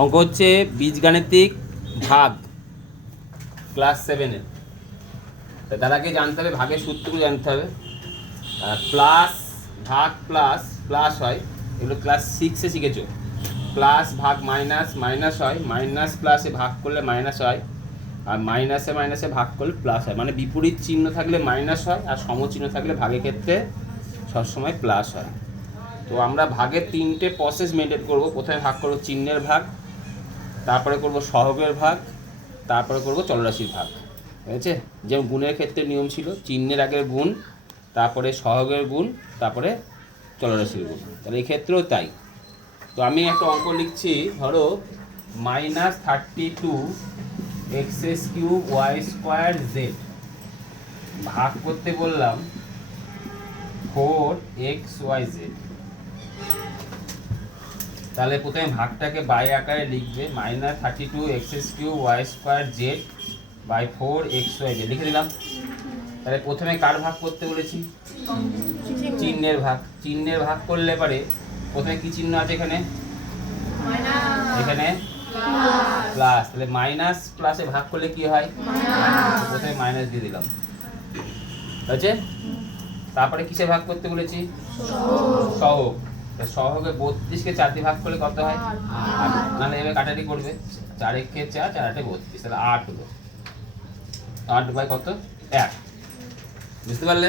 অঙ্ক হচ্ছে বীজগাণিতিক ভাগ ক্লাস 7-এর। তার আগে জানতে হবে ভাগের সূত্রগুলো জানতে হবে। প্লাস ভাগ প্লাস প্লাস হয়, এগুলো ক্লাস 6-এ শিখেছো। প্লাস ভাগ মাইনাস মাইনাস হয়, মাইনাস প্লাসে ভাগ করলে মাইনাস হয়, আর মাইনাসে মাইনাসে ভাগ করলে প্লাস হয়। মানে বিপরীত চিহ্ন থাকলে মাইনাস হয়, আর সমচিহ্ন থাকলে ভাগের ক্ষেত্রে সবসময় প্লাস হয়। তো আমরা ভাগের 3টে প্রসেস মেনটেন করব। প্রথমে ভাগ করব চিহ্নের ভাগ, তারপরে করব সহগের ভাগ, তারপরে করব চলরাশির ভাগ। ঠিক আছে? যেমন গুণের ক্ষেত্রে নিয়ম ছিল চিহ্নের আগের গুণ, তারপরে সহগের গুণ, তারপরে চলরাশির গুণ। তাহলে এই ক্ষেত্রেও তাই। তো আমি একটা অঙ্ক লিখছি, ধরো -32 x³ y² z ভাগ করতে বললাম 4xyz। তাহলে প্রথমে ভাগটাকে বাই আকারে লিখবে, -32 x³ y² z by 4xyz লিখে দিলাম। তাহলে প্রথমে কার ভাগ করতে বলেছি? চিহ্নের ভাগ। চিহ্নের ভাগ করলে পারে প্রথমে কি চিহ্ন আছে এখানে? এখানে প্লাস। তাহলে মাইনাস প্লাসে ভাগ করলে কি হয়? প্রথমে মাইনাস দিয়ে দিলাম। আছে? তারপরে কিসে ভাগ করতে বলেছি? সহগ। সহগে 32কে 4 দিয়ে ভাগ করলে কত হয়? 8। নাহলে এভাবে কাটাটি করবে, 4 × 4 4 × 8 32, তাহলে 8 হলো। 8 বাই কত? 1। বুঝতে পারলে?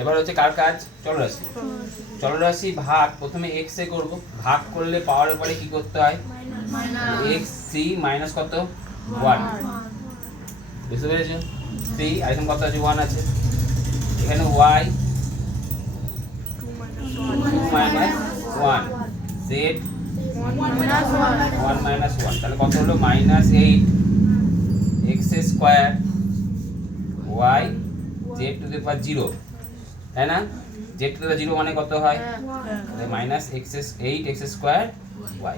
এবার হচ্ছে কার কাজ? চলরাশি। চলরাশি ভাগ প্রথমে x এ করব। ভাগ করলে পাওয়ারের পরে কি করতে হয়? x3 মাইনাস কত? 1। বুঝতে পেরেছো? 3 আর এখানে কত আছে? 1 আছে। এখানে y 2 মাইনাস 1, z 1 মাইনাস 1, তাহলে কত হলো? -8 x² y z⁴, তাই না? z⁴ মানে কত হয়? -8 x² y।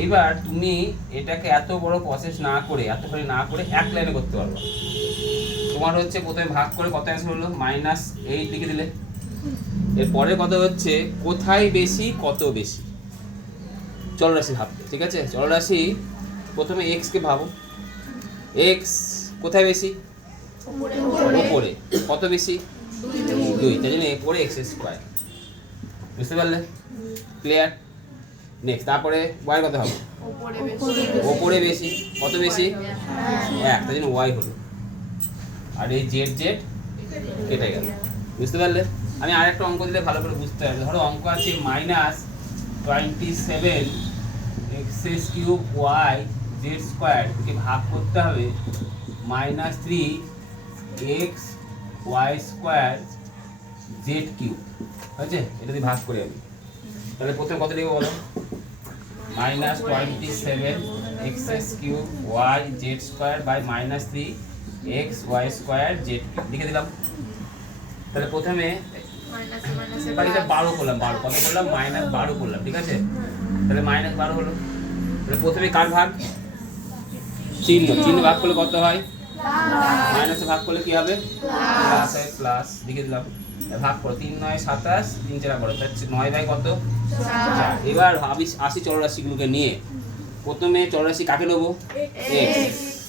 এইবার তুমি এটাকে এত বড় প্রসেস না করে, এতখানি না করে এক লাইনে করতে পারবে। তোমার হচ্ছে প্রথমে ভাগ করে কত অ্যান্সার হলো? -8 লিখে দিলে। এরপরে কত হচ্ছে? কোথায় বেশি কত বেশি চলরাশি ভাববে। ঠিক আছে? চলরাশি প্রথমে x কে ভাবো। x কোথায় বেশি? উপরে। কত বেশি? 2, তাই জন্য এরপরে x²। বুঝতে পারলে? ক্লিয়ার? নেক্সট তারপরে y কত হবে? উপরে বেশি। কত বেশি? 1, তাই জন্য y হলো। আর এই z কেটে গেল। বুঝতে পারলে? আমি আরেকটা অঙ্ক দিলে ভালো করে বুঝতে পারবে। ধরো অঙ্ক আছে -27 x³ y z² কে ভাগ করতে হবে -3 x y² z³ আছে? এটা দিয়ে ভাগ করি আমি। তাহলে প্রথমে কত লিখবো বলো? -27 x³ y z² by -3 x y² z³ লিখে দিলাম। তাহলে প্রথমে এটা 12 করলাম। 12 কত করলাম? -12 করলাম। ঠিক আছে? তাহলে -12 হলো। তাহলে প্রথমে কার ভাগ? চিহ্ন। চিহ্ন ভাগ করলে কত হয়? মাইনাসে ভাগ করলে কি হবে? প্লাস হয়। প্লাস লিখে দিলাম। ভাগ করো 3 9 27, 3 4 করো, তাহলে 9 বাই কত? 4। এবার আসি চলরাশিগুলোকে নিয়ে। প্রথমে চলরাশি কাকে নেবো? x।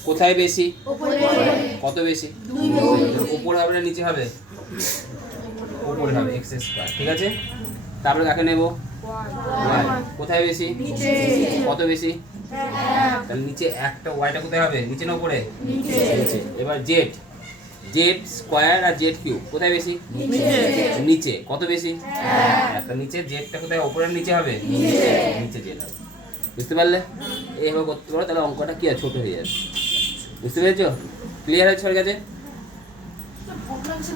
কোথায় বেশি? কত বেশি? 2। উপরে হবে না নিচে হবে? উপরে হবে, x²। ঠিক আছে? তারপরে কাকে নেব? y। কোথায় বেশি? কত বেশি? তাহলে নিচে একটা, ওয়াইটা কোথায় হবে? নিচে না উপরে? নিচে। এবার z² আর z³ কোথায় বেশি? নিচে। কত বেশি? 1। তাহলে নিচে জেডটা কোথায়? উপরে নিচে হবে? নিচে জেড হবে। বুঝতে পারলে? এইভাবে করতে পারো, তাহলে অঙ্কটা কি আর ছোট হয়ে যাবে। বুঝতে পেরেছো? ক্লিয়ার হয়েছে সবার কাছে?